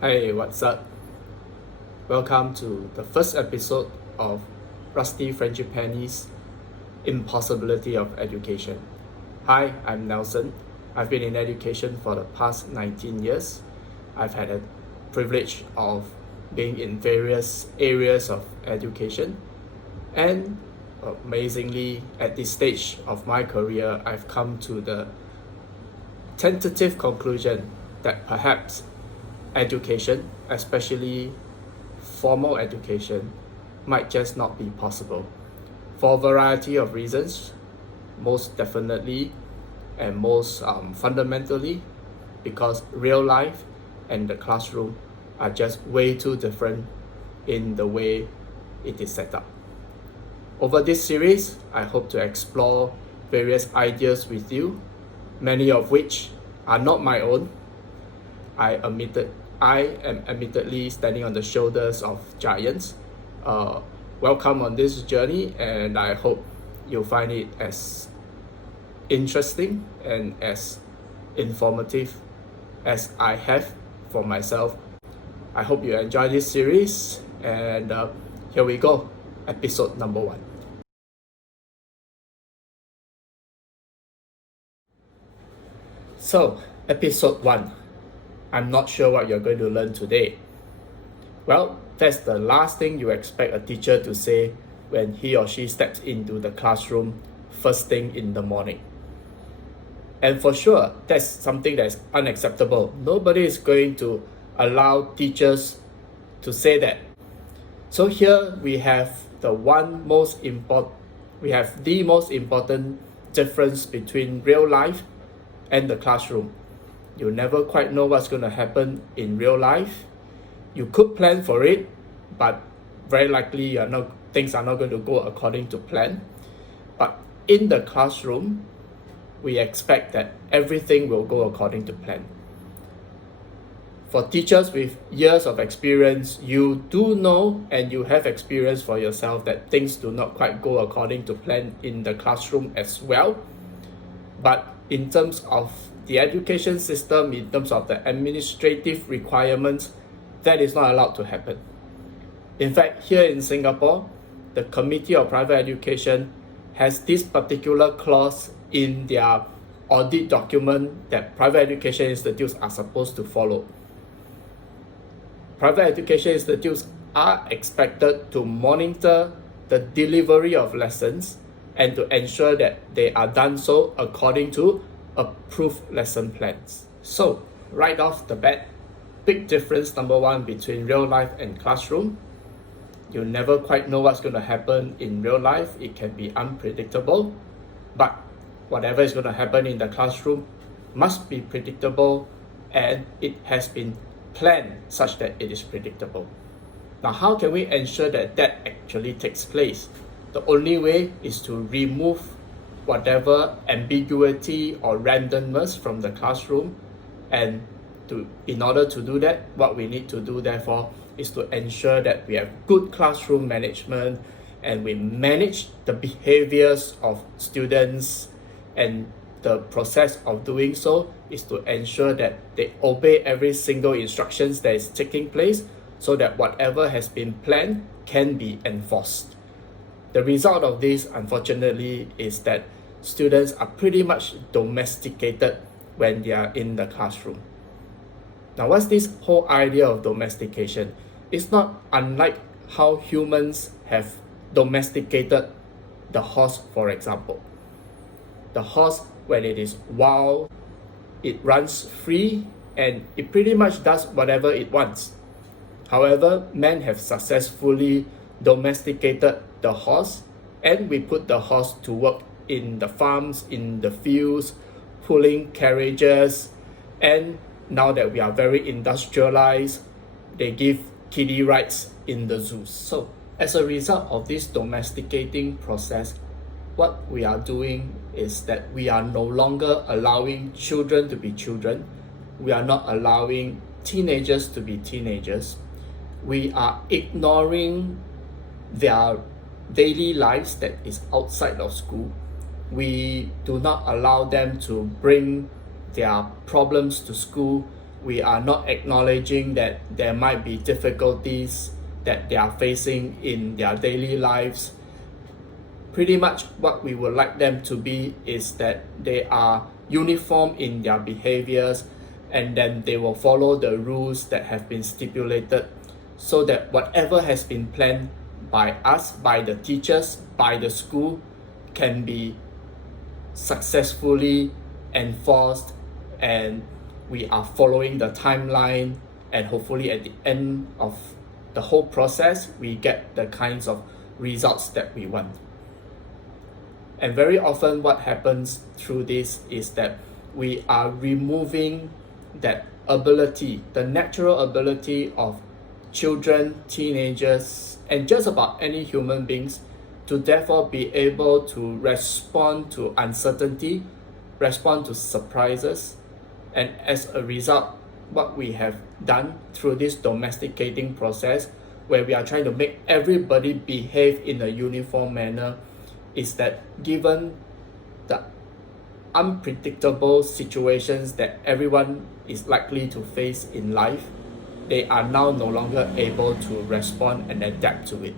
Hey, what's up? Welcome to the first episode of Rusty Frangipane's Impossibility of Education. Hi, I'm Nelson. I've been in education for the past 19 years. I've had a privilege of being in various areas of education, and amazingly, at this stage of my career, I've come to the tentative conclusion that perhaps education, especially formal education, might just not be possible for a variety of reasons, most definitely and most fundamentally because real life and the classroom are just way too different in the way it is set up. Over this series, I hope to explore various ideas with you, many of which are not my own. I am admittedly standing on the shoulders of giants. Welcome on this journey, and I hope you'll find it as interesting and as informative as I have for myself. I hope you enjoy this series, and here we go, episode number 1. So, episode 1. I'm not sure what you're going to learn today. Well, that's the last thing you expect a teacher to say when he or she steps into the classroom first thing in the morning. And for sure, that's something that's unacceptable. Nobody is going to allow teachers to say that. So here we have the most important difference between real life and the classroom. You never quite know what's going to happen in real life. You could plan for it, but very likely things are not going to go according to plan. But in the classroom, we expect that everything will go according to plan. For teachers with years of experience, you do know and you have experience for yourself that things do not quite go according to plan in the classroom as well. But in terms of the education system, in terms of the administrative requirements, that is not allowed to happen. In fact, here in Singapore, the Committee of Private Education has this particular clause in their audit document that private education institutes are supposed to follow. Private education institutes are expected to monitor the delivery of lessons and to ensure that they are done so according to approved lesson plans. So, right off the bat, big difference number 1 between real life and classroom. You never quite know what's going to happen in real life. It can be unpredictable, but whatever is going to happen in the classroom must be predictable, and it has been planned such that it is predictable. Now, how can we ensure that that actually takes place? The only way is to remove whatever ambiguity or randomness from the classroom, and in order to do that, what we need to do therefore is to ensure that we have good classroom management and we manage the behaviors of students, and the process of doing so is to ensure that they obey every single instructions that is taking place so that whatever has been planned can be enforced. The result of this, unfortunately, is that students are pretty much domesticated when they are in the classroom. Now, what's this whole idea of domestication? It's not unlike how humans have domesticated the horse, for example. The horse, when it is wild, it runs free and it pretty much does whatever it wants. However, men have successfully domesticated the horse, and we put the horse to work in the farms, in the fields, pulling carriages, and now that we are very industrialized, they give kiddie rides in the zoos. So as a result of this domesticating process, what we are doing is that we are no longer allowing children to be children. We are not allowing teenagers to be teenagers. We are ignoring their daily lives that is outside of school. We do not allow them to bring their problems to school. we are not acknowledging that there might be difficulties that they are facing in their daily lives. Pretty much what we would like them to be is that they are uniform in their behaviors, and then they will follow the rules that have been stipulated, so that whatever has been planned by us, by the teachers, by the school, can be successfully enforced, and we are following the timeline, and hopefully at the end of the whole process we get the kinds of results that we want. And very often what happens through this is that we are removing that ability, the natural ability of children, teenagers, and just about any human beings to therefore be able to respond to uncertainty, respond to surprises. And as a result, what we have done through this domesticating process, where we are trying to make everybody behave in a uniform manner, is that given the unpredictable situations that everyone is likely to face in life, they are now no longer able to respond and adapt to it.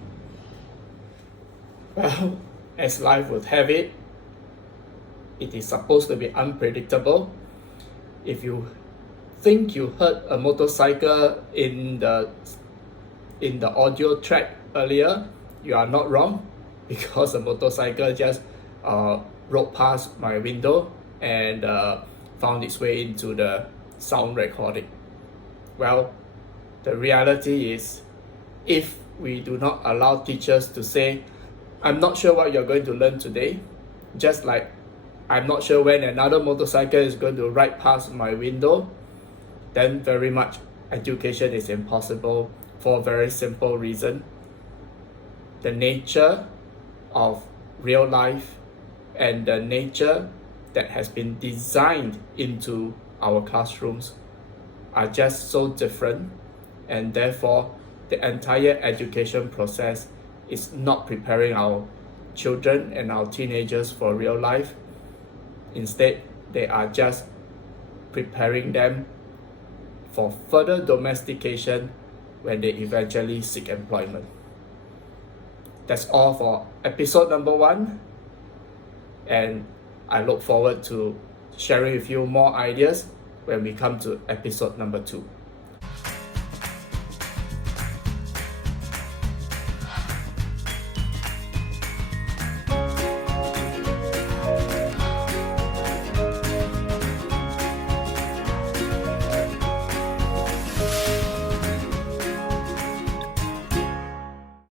Well, as life would have it, it is supposed to be unpredictable. If you think you heard a motorcycle in the audio track earlier, you are not wrong, because a motorcycle just rode past my window and found its way into the sound recording. Well, the reality is, if we do not allow teachers to say, I'm not sure what you're going to learn today, just like I'm not sure when another motorcycle is going to ride past my window, then very much education is impossible, for a very simple reason. The nature of real life and the nature that has been designed into our classrooms are just so different, and therefore the entire education process is not preparing our children and our teenagers for real life. Instead, they are just preparing them for further domestication when they eventually seek employment. That's all for episode number 1, and I look forward to sharing with you more ideas when we come to episode number 2.